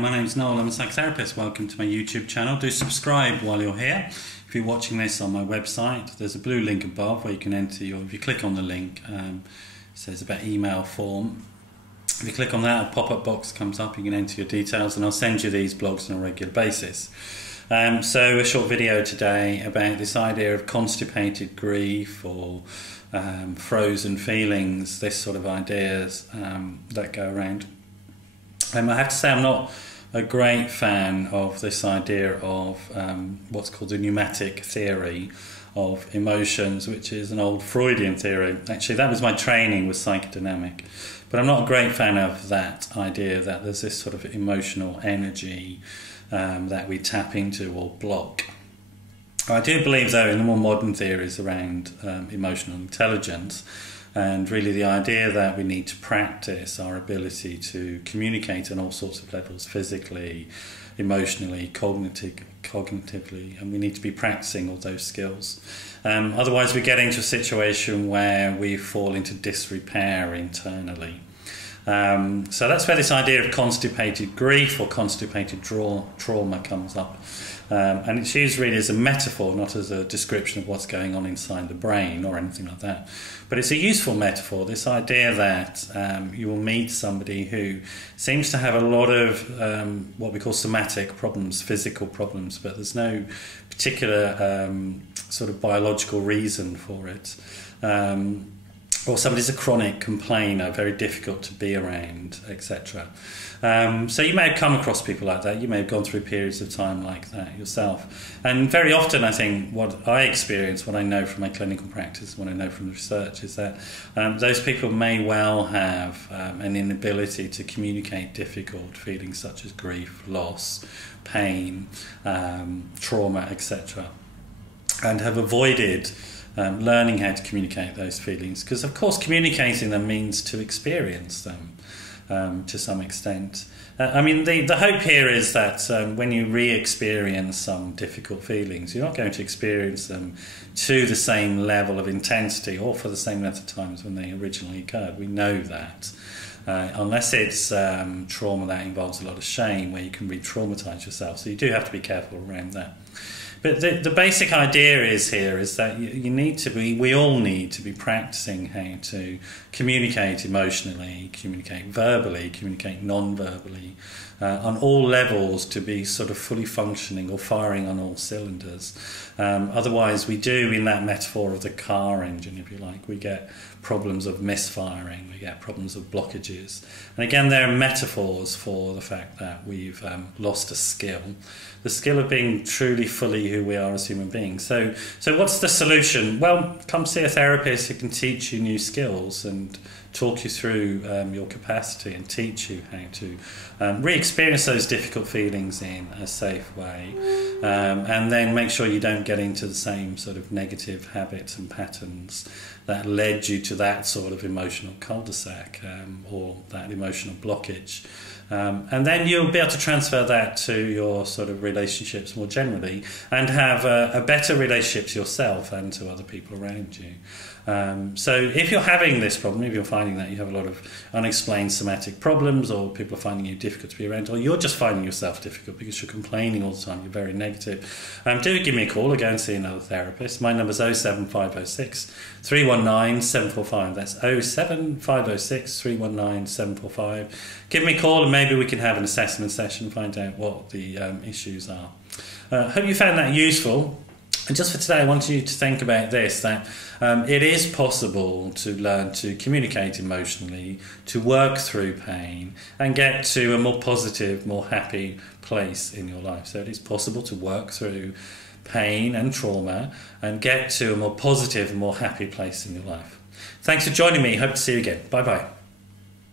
My name's Noel, I'm a psychotherapist. Welcome to my YouTube channel. Do subscribe while you're here. If you're watching this on my website, there's a blue link above where you can enter your, if you click on the link, it says about email form. If you click on that, a pop-up box comes up, you can enter your details and I'll send you these blogs on a regular basis. So a short video today about this idea of constipated grief or frozen feelings, this sort of ideas that go around. I have to say I'm not a great fan of this idea of what's called the Pneumatic Theory of emotions, which is an old Freudian theory. Actually, that was my training, was psychodynamic. But I'm not a great fan of that idea that there's this sort of emotional energy that we tap into or block. I do believe, though, in the more modern theories around emotional intelligence, and really the idea that we need to practice our ability to communicate on all sorts of levels, physically, emotionally, cognitively, and we need to be practicing all those skills. Otherwise we get into a situation where we fall into disrepair internally. So that's where this idea of constipated grief or constipated trauma comes up. And it's used really as a metaphor, not as a description of what's going on inside the brain or anything like that. But it's a useful metaphor, this idea that you will meet somebody who seems to have a lot of what we call somatic problems, physical problems, but there's no particular sort of biological reason for it. Or somebody's a chronic complainer, very difficult to be around, etc. So you may have come across people like that. You may have gone through periods of time like that yourself. And very often, I think, what I experience, what I know from my clinical practice, what I know from the research, is that those people may well have an inability to communicate difficult feelings such as grief, loss, pain, trauma, etc. and have avoided learning how to communicate those feelings, because of course communicating them means to experience them to some extent. I mean, the hope here is that when you re-experience some difficult feelings, you're not going to experience them to the same level of intensity or for the same length of time as when they originally occurred. We know that. Unless it's trauma that involves a lot of shame, where you can re-traumatise yourself. So you do have to be careful around that. But the basic idea is that you need to be, we all need to be practicing how to communicate emotionally, communicate verbally, communicate non-verbally, on all levels, to be sort of fully functioning or firing on all cylinders. Otherwise we do, in that metaphor of the car engine, if you like, we get problems of misfiring, we get problems of blockages. And again, there are metaphors for the fact that we've lost a skill, the skill of being truly fully who we are as human beings. So what's the solution? Well, come see a therapist who can teach you new skills and talk you through your capacity and teach you how to re-experience those difficult feelings in a safe way, and then make sure you don't get into the same sort of negative habits and patterns that led you to that sort of emotional cul-de-sac or that emotional blockage. And then you'll be able to transfer that to your sort of relationships more generally and have a better relationship to yourself and to other people around you. So if you're having this problem, if you're finding that you have a lot of unexplained somatic problems, or people are finding you difficult to be around, or you're just finding yourself difficult because you're complaining all the time, you're very negative, do give me a call or go and see another therapist. My number's 07506 319 745. That's 07506 319 745. Give me a call and maybe we can have an assessment session and find out what the issues are. Hope you found that useful. And just for today, I want you to think about this, that it is possible to learn to communicate emotionally, to work through pain, and get to a more positive, more happy place in your life. So it is possible to work through pain and trauma and get to a more positive and more happy place in your life. Thanks for joining me. Hope to see you again. Bye-bye.